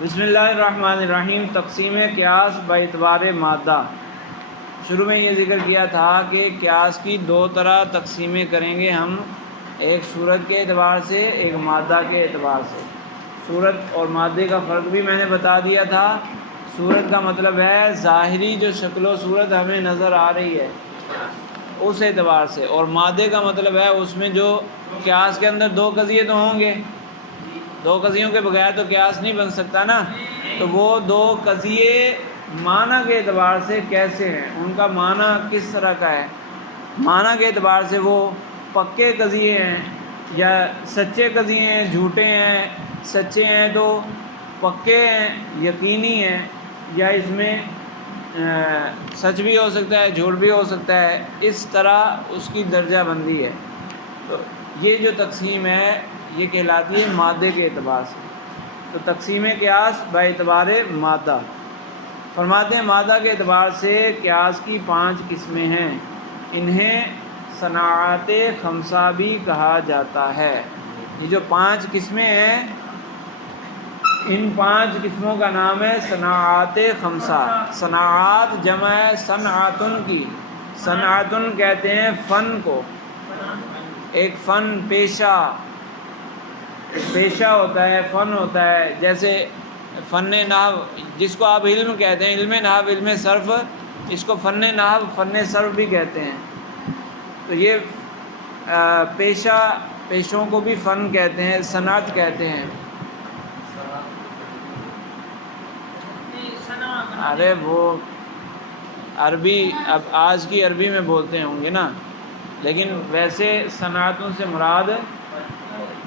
بسم اللہ الرحمن الرحیم۔ تقسیم قیاس باعتبار مادہ۔ شروع میں یہ ذکر کیا تھا کہ قیاس کی دو طرح تقسیمیں کریں گے ہم، ایک صورت کے اعتبار سے، ایک مادہ کے اعتبار سے۔ صورت اور مادے کا فرق بھی میں نے بتا دیا تھا۔ صورت کا مطلب ہے ظاہری جو شکل و صورت ہمیں نظر آ رہی ہے اس اعتبار سے، اور مادے کا مطلب ہے اس میں جو قیاس کے اندر دو قضیے تو ہوں گے، دو قضیوں کے بغیر تو قیاس نہیں بن سکتا نا، تو وہ دو قضیے معنی کے اعتبار سے کیسے ہیں، ان کا معنی کس طرح کا ہے۔ معنی کے اعتبار سے وہ پکے قضیے ہیں یا سچے قضیے ہیں، جھوٹے ہیں، سچے ہیں تو پکے ہیں، یقینی ہیں، یا اس میں سچ بھی ہو سکتا ہے، جھوٹ بھی ہو سکتا ہے، اس طرح اس کی درجہ بندی ہے۔ تو یہ جو تقسیم ہے یہ کہلاتی ہے مادے کے اعتبار سے۔ تو تقسیم قیاس باعتبار مادہ، فرماتے ہیں مادہ کے اعتبار سے قیاس کی 5 قسمیں ہیں، انہیں صناعت خمسہ بھی کہا جاتا ہے۔ یہ جو 5 قسمیں ہیں، ان 5 قسموں کا نام ہے صناعت خمسہ۔ صناعت جمع ہے صنعتن کی، صنعتن کہتے ہیں فن کو، ایک فن، پیشہ ہوتا ہے، فن ہوتا ہے، جیسے فن نحو جس کو آپ علم کہتے ہیں، علم نحو، علم صرف، اس کو فن نحو، فن صرف بھی کہتے ہیں۔ تو یہ پیشوں کو بھی فن کہتے ہیں، صنعت کہتے ہیں۔ ارے وہ عربی اب آج کی عربی میں بولتے ہوں گے نا، لیکن ویسے صنعتوں سے مراد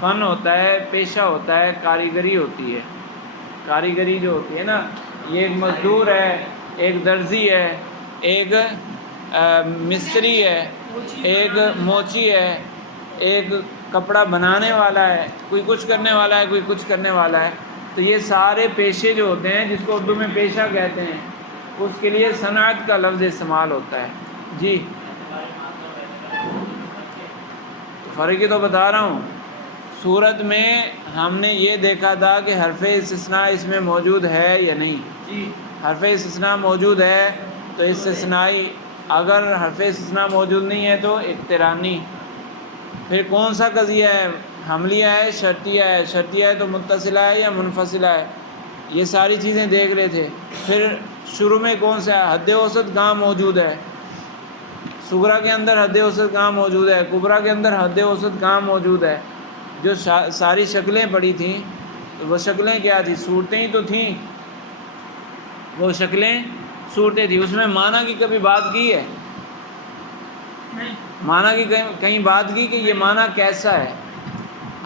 فن ہوتا ہے، پیشہ ہوتا ہے، کاریگری ہوتی ہے۔ کاریگری جو ہوتی ہے نا، یہ ایک مزدور ہے، ایک درزی ہے، ایک مستری ہے، ایک موچی ہے، ایک کپڑا بنانے والا ہے، کوئی کچھ کرنے والا ہے، کوئی کچھ کرنے والا ہے۔ تو یہ سارے پیشے جو ہوتے ہیں، جس کو اردو میں پیشہ کہتے ہیں، اس کے لیے صنعت کا لفظ استعمال ہوتا ہے۔ جی فرق ہی تو بتا رہا ہوں۔ صورت میں ہم نے یہ دیکھا تھا کہ حرف استثناء اس میں موجود ہے یا نہیں۔ حرف استثناء موجود ہے تو استثنائی، اگر حرف استثناء موجود نہیں ہے تو اقترانی۔ پھر کون سا قضیہ ہے، حملیہ ہے، شرطیہ ہے، شرطیہ ہے تو متصلہ ہے یا منفصلہ ہے، یہ ساری چیزیں دیکھ رہے تھے۔ پھر شروع میں کون سا ہے، حد اوسط کہاں موجود ہے، صغریٰ کے اندر حد اوسط کہاں موجود ہے، کبریٰ کے اندر حد اوسط کہاں موجود ہے۔ جو ساری شکلیں پڑھی تھیں، وہ شکلیں کیا تھیں، صورتیں ہی تو تھیں، وہ شکلیں صورتیں تھیں۔ اس میں معنی کی کبھی بات کی ہے، معنی کی کہیں بات کی کہ یہ معنی کیسا ہے۔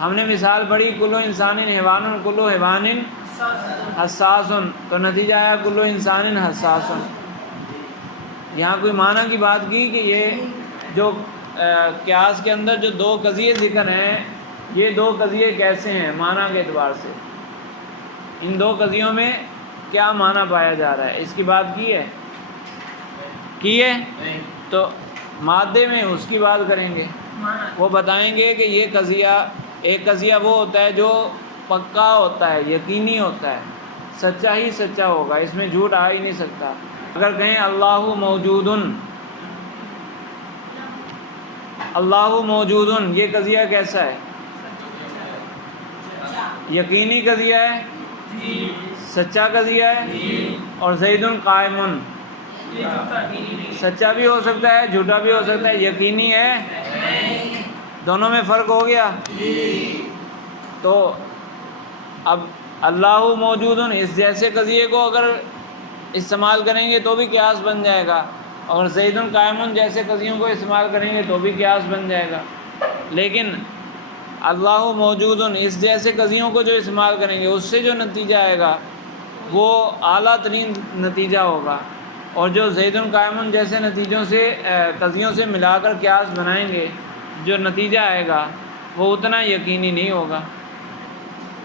ہم نے مثال پڑھی کلو انسان حیوان، کلو حیوان حساس، تو نتیجہ آیا کلو انسان حساس۔ یہاں کوئی معنی کی بات کی کہ یہ جو قیاس کے اندر جو دو قضیے ذکر ہیں، یہ دو قضیے کیسے ہیں معنی کے اعتبار سے، ان دو قضیوں میں کیا معنی پایا جا رہا ہے، اس کی بات کی ہے تو مادے میں اس کی بات کریں گے۔ وہ بتائیں گے کہ یہ قضیہ، ایک قضیہ وہ ہوتا ہے جو پکا ہوتا ہے، یقینی ہوتا ہے، سچا ہی سچا ہوگا، اس میں جھوٹ آ ہی نہیں سکتا۔ اگر کہیں اللہ موجودن، اللہ موجودن، یہ قضیہ کیسا ہے، یقینی قضیہ ہے، سچا قضیہ ہے، اور زید قائم، سچا بھی ہو سکتا ہے، جھوٹا بھی ہو سکتا ہے، یقینی ہے، دونوں میں فرق ہو گیا۔ تو اب اللہ موجودن اس جیسے قضیے کو اگر استعمال کریں گے تو بھی قیاس بن جائے گا، اور زید قائم جیسے قضیوں کو استعمال کریں گے تو بھی قیاس بن جائے گا۔ لیکن اللہ موجود اس جیسے قضیوں کو جو استعمال کریں گے، اس سے جو نتیجہ آئے گا وہ اعلیٰ ترین نتیجہ ہوگا، اور جو زید قائم جیسے نتیجوں سے، قضیوں سے ملا کر قیاس بنائیں گے، جو نتیجہ آئے گا وہ اتنا یقینی نہیں ہوگا۔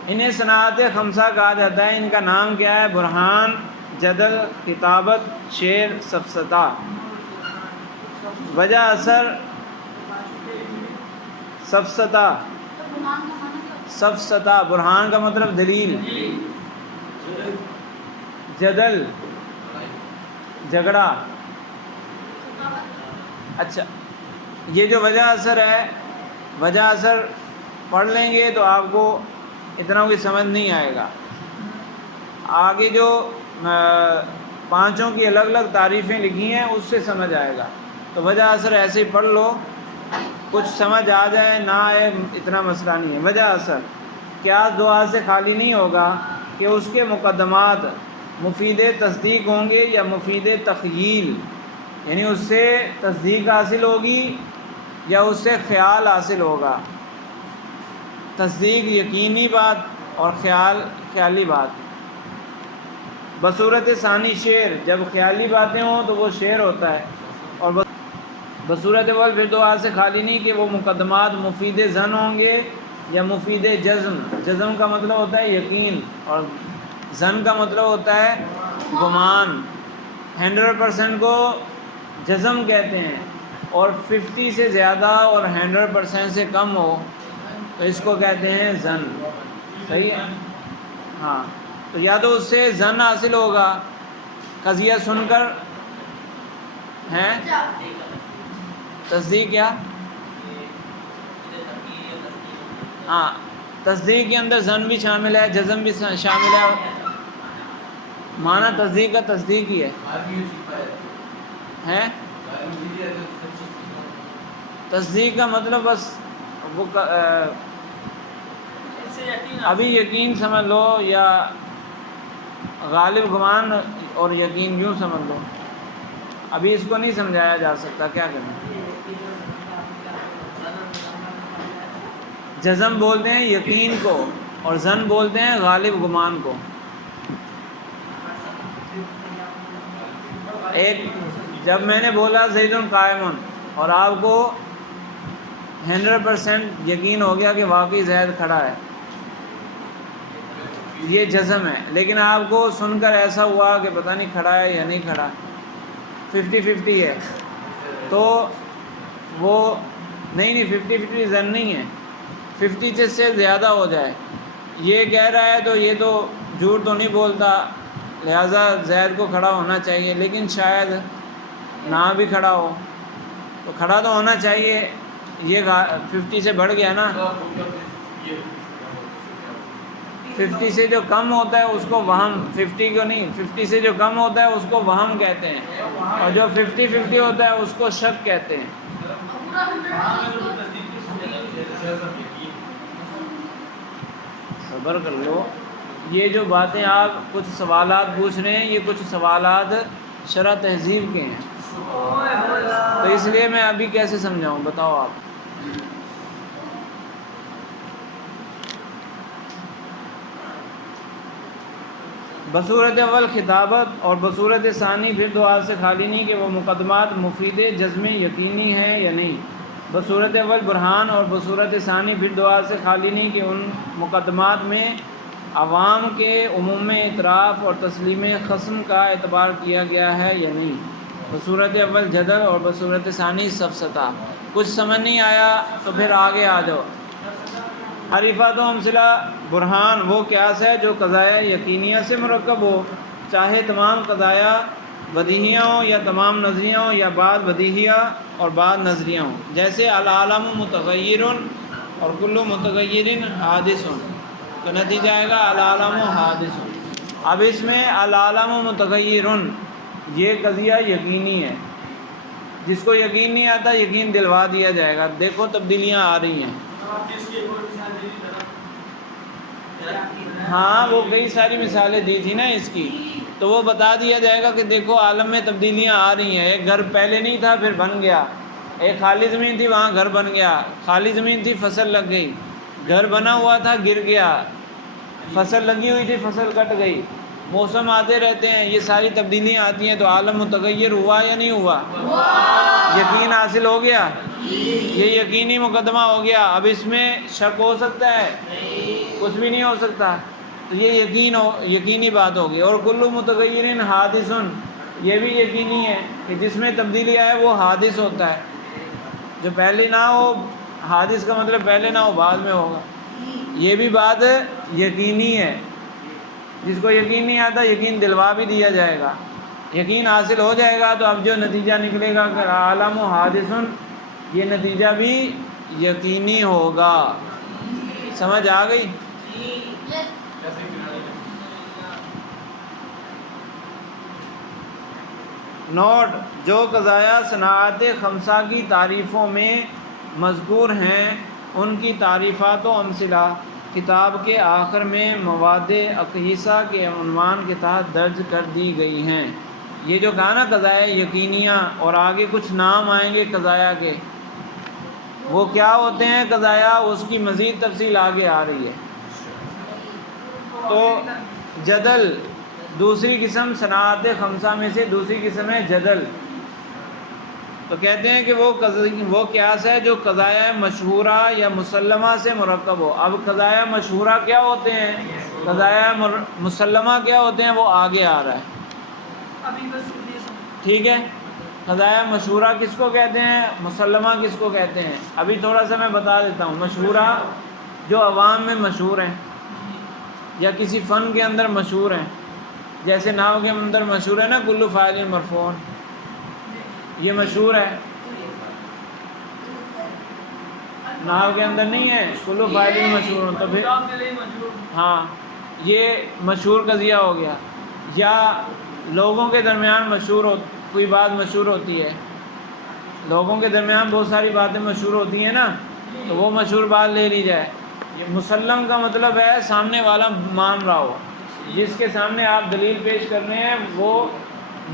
انہیں صناعت خمسہ کہا جاتا ہے۔ ان کا نام کیا ہے، برہان، جدل، کتابت، شعر، سفسطہ۔ وجہ اثر، سفسطہ، برہان کا مطلب دلیل، جدل جھگڑا. اچھا یہ جو وجہ اثر ہے، وجہ اثر پڑھ لیں گے تو آپ کو اتنا کوئی سمجھ نہیں آئے گا. آگے جو پانچوں کی الگ الگ تعریفیں لکھی ہیں اس سے سمجھ آئے گا. تو وجہ اثر ایسے ہی پڑھ لو، کچھ سمجھ آ جائے نہ آئے اتنا مسئلہ نہیں ہے. وجہ اثر قیاس دعا سے خالی نہیں ہوگا کہ اس کے مقدمات مفید تصدیق ہوں گے یا مفید تخیل، یعنی اس سے تصدیق حاصل ہوگی یا اس سے خیال حاصل ہوگا. تصدیق یقینی بات اور خیال خیالی بات. بصورت ثانی شعر، جب خیالی باتیں ہوں تو وہ شعر ہوتا ہے. اور بصورت اول پھر دعا سے خالی نہیں کہ وہ مقدمات مفید ظن ہوں گے یا مفید جزم. جزم کا مطلب ہوتا ہے یقین اور ظن کا مطلب ہوتا ہے گمان. 100% کو جزم کہتے ہیں، اور 50 سے زیادہ اور 100% سے کم ہو تو اس کو کہتے ہیں ظن. صحیح ہے؟ ہاں، تو یا تو اس سے ظن حاصل ہوگا قضیہ سن کر ہیں. تصدیق کیا؟ ہاں، تصدیق کے اندر ظن بھی شامل ہے، جزم بھی شامل ہے. معنی تصدیق کا تصدیق ہی ہے. تصدیق کا مطلب بس وہ ابھی یقین سمجھ لو یا غالب گمان اور یقین یوں سمجھ لو. ابھی اس کو نہیں سمجھایا جا سکتا، کیا کریں. جزم بولتے ہیں یقین کو اور ظن بولتے ہیں غالب گمان کو. ایک جب میں نے بولا زید قائم اور آپ کو 100% یقین ہو گیا کہ واقعی زید کھڑا ہے، یہ جزم ہے. لیکن آپ کو سن کر ایسا ہوا کہ پتہ نہیں کھڑا ہے یا نہیں کھڑا، 50-50 ہے، تو وہ نہیں 50-50 ظن نہیں ہے. 50 سے زیادہ ہو جائے، یہ کہہ رہا ہے تو یہ تو جھوٹ تو نہیں بولتا، لہٰذا زید کو کھڑا ہونا چاہیے، لیکن شاید نہ بھی کھڑا ہو، تو کھڑا تو ہونا چاہیے. یہ 50 سے بڑھ گیا نا. 50 سے جو کم ہوتا ہے اس کو وہم، 50 کو نہیں، 50 سے جو کم ہوتا ہے اس کو وہم کہتے ہیں، اور جو 50-50 ہوتا ہے اس کو شک کہتے ہیں. صبر کر لو. یہ جو باتیں آپ کچھ سوالات پوچھ رہے ہیں، یہ کچھ سوالات شرح تہذیب کے ہیں، تو اس لیے میں ابھی کیسے سمجھاؤں، بتاؤ آپ. بصورت اول خطابت اور بصورت ثانی پھر دعا سے خالی نہیں کہ وہ مقدمات مفید جزم یقینی ہیں یا نہیں. بصورت اول برہان اور بصورت ثانی پھر دعا سے خالی نہیں کہ ان مقدمات میں عوام کے عموم اعتراف اور تسلیم خصم کا اعتبار کیا گیا ہے یا نہیں. بصورت اول جدل اور بصورت ثانی سفسطہ. کچھ سمجھ نہیں آیا تو پھر آگے آ جاؤ. عریفات و امثلہ برہان وہ قیاس ہے جو قضایا یقینیہ سے مرکب ہو، چاہے تمام قضایا بدیہیہ ہوں یا تمام نظریہ ہوں یا بعض بدیہیہ اور بعض نظریہ ہوں. جیسے العالم متغیر اور کل متغیر حادث، تو نتیجہ آئے گا العالم حادث. اب اس میں العالم متغیر یہ قضیہ یقینی ہے، جس کو یقین نہیں آتا یقین دلوا دیا جائے گا. دیکھو تبدیلیاں آ رہی ہیں. ہاں وہ کئی ساری مثالیں دی تھی نا اس کی، تو وہ بتا دیا جائے گا کہ دیکھو عالم میں تبدیلیاں آ رہی ہیں. ایک گھر پہلے نہیں تھا پھر بن گیا، ایک خالی زمین تھی وہاں گھر بن گیا، خالی زمین تھی فصل لگ گئی، گھر بنا ہوا تھا گر گیا، فصل لگی ہوئی تھی فصل کٹ گئی. موسم آتے رہتے ہیں، یہ ساری تبدیلیاں آتی ہیں، تو عالم متغیر ہوا یا نہیں ہوا؟ یقین حاصل ہو گیا، یہ یقینی مقدمہ ہو گیا. اب اس میں شک ہو سکتا ہے؟ کچھ بھی نہیں ہو سکتا. تو یہ یقینی بات ہوگی. اور کل متغیر حادث یہ بھی یقینی ہے کہ جس میں تبدیلی آئے وہ حادث ہوتا ہے، جو پہلے نہ ہو. حادث کا مطلب پہلے نہ ہو بعد میں ہوگا. یہ بھی بات یقینی ہے. جس کو یقین نہیں آتا یقین دلوا بھی دیا جائے گا، یقین حاصل ہو جائے گا تو اب جو نتیجہ نکلے گا کہ عالم و حادثن، یہ نتیجہ بھی یقینی ہوگا۔ سمجھ آ گئی؟ نوٹ: جو قضایا صناعت خمسہ کی تعریفوں میں مذکور ہیں ان کی تعریفات و امثلہ کتاب کے آخر میں مواد اقیسہ کے عنوان کے تحت درج کر دی گئی ہیں۔ یہ جو کہا نا قضایا یقینیہ، اور آگے کچھ نام آئیں گے قضایا کے، وہ کیا ہوتے ہیں قضایا، اس کی مزید تفصیل آگے آ رہی ہے۔ تو جدل دوسری قسم صناعت خمسہ میں سے دوسری قسم ہے جدل۔ تو کہتے ہیں کہ وہ قیاس ہے جو قضایا مشہورہ یا مسلمہ سے مرکب ہو۔ اب قضایا مشہورہ کیا ہوتے ہیں، قضایا مسلمہ کیا ہوتے ہیں، وہ آگے آ رہا ہے، ٹھیک ہے۔ قضایا مشہورہ کس کو کہتے ہیں، مسلمہ کس کو کہتے ہیں، ابھی تھوڑا سا میں بتا دیتا ہوں۔ مشہورہ جو عوام میں مشہور ہیں یا کسی فن کے اندر مشہور ہیں، جیسے نحو کے اندر مشہور ہے نا کل فاعل مرفوع، یہ مشہور ہے۔ نحو کے اندر نہیں ہے کل فاعل مشہور، تو پھر ہاں یہ مشہور قضیہ ہو گیا۔ یا لوگوں کے درمیان مشہور کوئی بات مشہور ہوتی ہے، لوگوں کے درمیان بہت ساری باتیں مشہور ہوتی ہیں نا، تو وہ مشہور بات لے لی جائے۔ یہ مسلم کا مطلب ہے سامنے والا مان رہا ہو، جس کے سامنے آپ دلیل پیش کر رہے ہیں وہ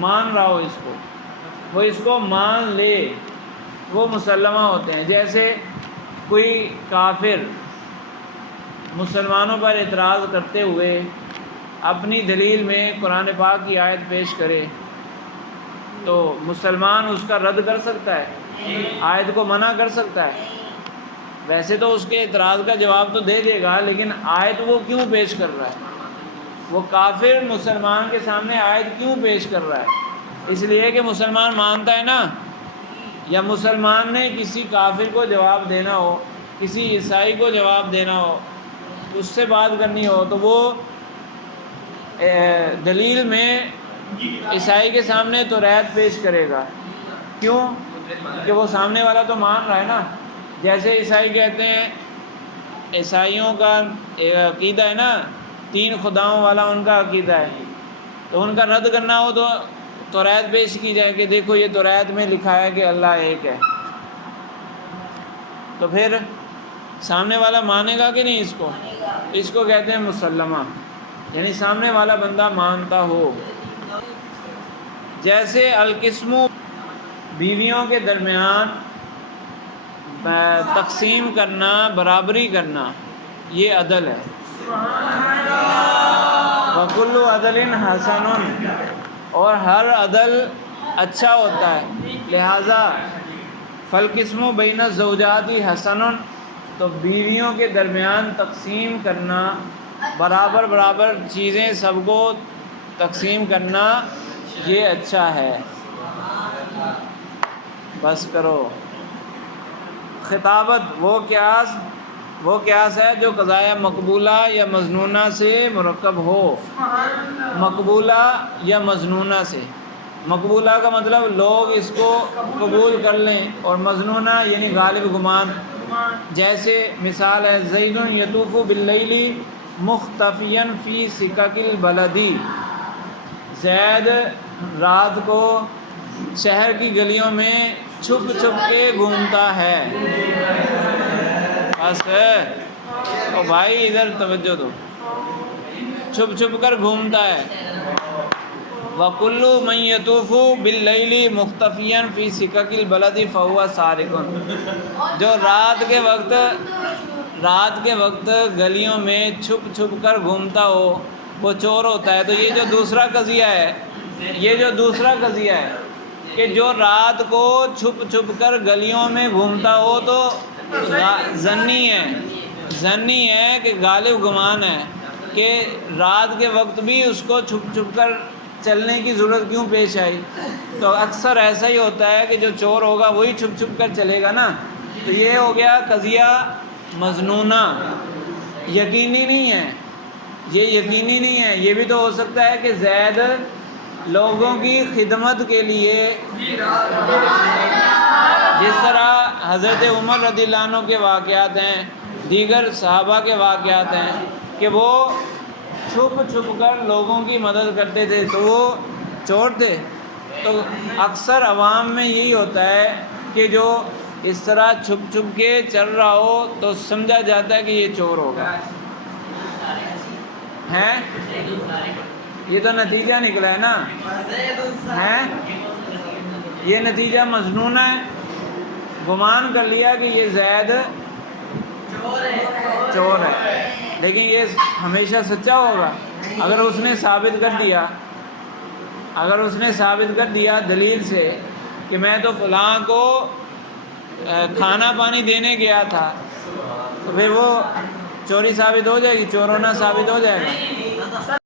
مان رہا ہو اس کو، وہ اس کو مان لے، وہ مسلمہ ہوتے ہیں۔ جیسے کوئی کافر مسلمانوں پر اعتراض کرتے ہوئے اپنی دلیل میں قرآن پاک کی آیت پیش کرے تو مسلمان اس کا رد کر سکتا ہے، آیت کو منع کر سکتا ہے۔ ویسے تو اس کے اعتراض کا جواب تو دے دے گا، لیکن آیت وہ کیوں پیش کر رہا ہے، وہ کافر مسلمان کے سامنے آیت کیوں پیش کر رہا ہے؟ اس لیے کہ مسلمان مانتا ہے نا، یا مسلمان نے کسی کافر کو جواب دینا ہو، کسی عیسائی کو جواب دینا ہو، اس سے بات کرنی ہو، تو وہ دلیل میں عیسائی کے سامنے تو ریت پیش کرے گا۔ کیوں؟ کہ وہ سامنے والا تو مان رہا ہے نا۔ جیسے عیسائی کہتے ہیں، عیسائیوں کا ایک عقیدہ ہے نا، 3 خداؤں والا ان کا عقیدہ ہے، تو ان کا رد کرنا ہو تو توریت پیش کی جائے کہ دیکھو یہ توریت میں لکھا ہے کہ اللہ ایک ہے، تو پھر سامنے والا مانے گا کہ نہیں اس کو کہتے ہیں مسلمہ، یعنی سامنے والا بندہ مانتا ہو۔ جیسے القسم، بیویوں کے درمیان تقسیم کرنا، برابری کرنا، یہ عدل ہے۔ وَكُلُّ عَدْلٍ حَسَنٌ، اور ہر عدل اچھا ہوتا ہے، لہٰذا فالقسم بین الزوجات حسن، تو بیویوں کے درمیان تقسیم کرنا، برابر برابر چیزیں سب کو تقسیم کرنا، یہ اچھا ہے۔ بس کرو۔ خطابت وہ قیاس ہے جو قضایا مقبولہ یا مظنونہ سے مرکب ہو۔ مقبولہ یا مظنونہ سے، مقبولہ کا مطلب لوگ اس کو قبول کر لیں، اور مظنونہ یعنی غالب گمان۔ جیسے مثال ہے زید یطوف باللیل مختفیا فی سکک البلد، زید رات کو شہر کی گلیوں میں چھپ چھپ کے گھومتا ہے۔ بس او بھائی ادھر توجہ دو، چھپ چھپ کر گھومتا ہے۔ وَكُلُّ مَن يَطُوفُ بِاللَّيْلِ مُخْتَفِيًا فِي سِكَكِ الْبَلَدِ فَهُوَ سَارِقٌ، جو رات کے وقت گلیوں میں چھپ چھپ کر گھومتا ہو وہ چور ہوتا ہے۔ تو یہ جو دوسرا قضیہ ہے کہ جو رات کو چھپ چھپ کر گلیوں میں گھومتا ہو تو ظنی ہے کہ غالب گمان ہے کہ رات کے وقت بھی اس کو چھپ چھپ کر چلنے کی ضرورت کیوں پیش آئی۔ تو اکثر ایسا ہی ہوتا ہے کہ جو چور ہوگا وہی چھپ چھپ کر چلے گا نا۔ تو یہ ہو گیا قضیہ مظنونہ، یقینی نہیں ہے، یہ یقینی نہیں ہے، یہ بھی تو ہو سکتا ہے کہ زید لوگوں کی خدمت کے لیے، جس طرح حضرت عمر رضی اللہ عنہ کے واقعات ہیں، دیگر صحابہ کے واقعات ہیں کہ وہ چھپ چھپ کر لوگوں کی مدد کرتے تھے، تو وہ چور تھے۔ تو اکثر عوام میں یہی ہوتا ہے کہ جو اس طرح چھپ چھپ کے چل رہا ہو تو سمجھا جاتا ہے کہ یہ چور ہوگا، ہیں؟ یہ تو نتیجہ نکلا ہے نا، ہیں؟ یہ نتیجہ مظنون ہے، گمان کر لیا کہ یہ زید چور ہے، لیکن یہ ہمیشہ سچا ہوگا؟ اگر اس نے ثابت کر دیا دلیل سے کہ میں تو فلاں کو کھانا پانی دینے گیا تھا، تو پھر وہ چوری ثابت ہو جائے گی، چور ہونا ثابت ہو جائے گا۔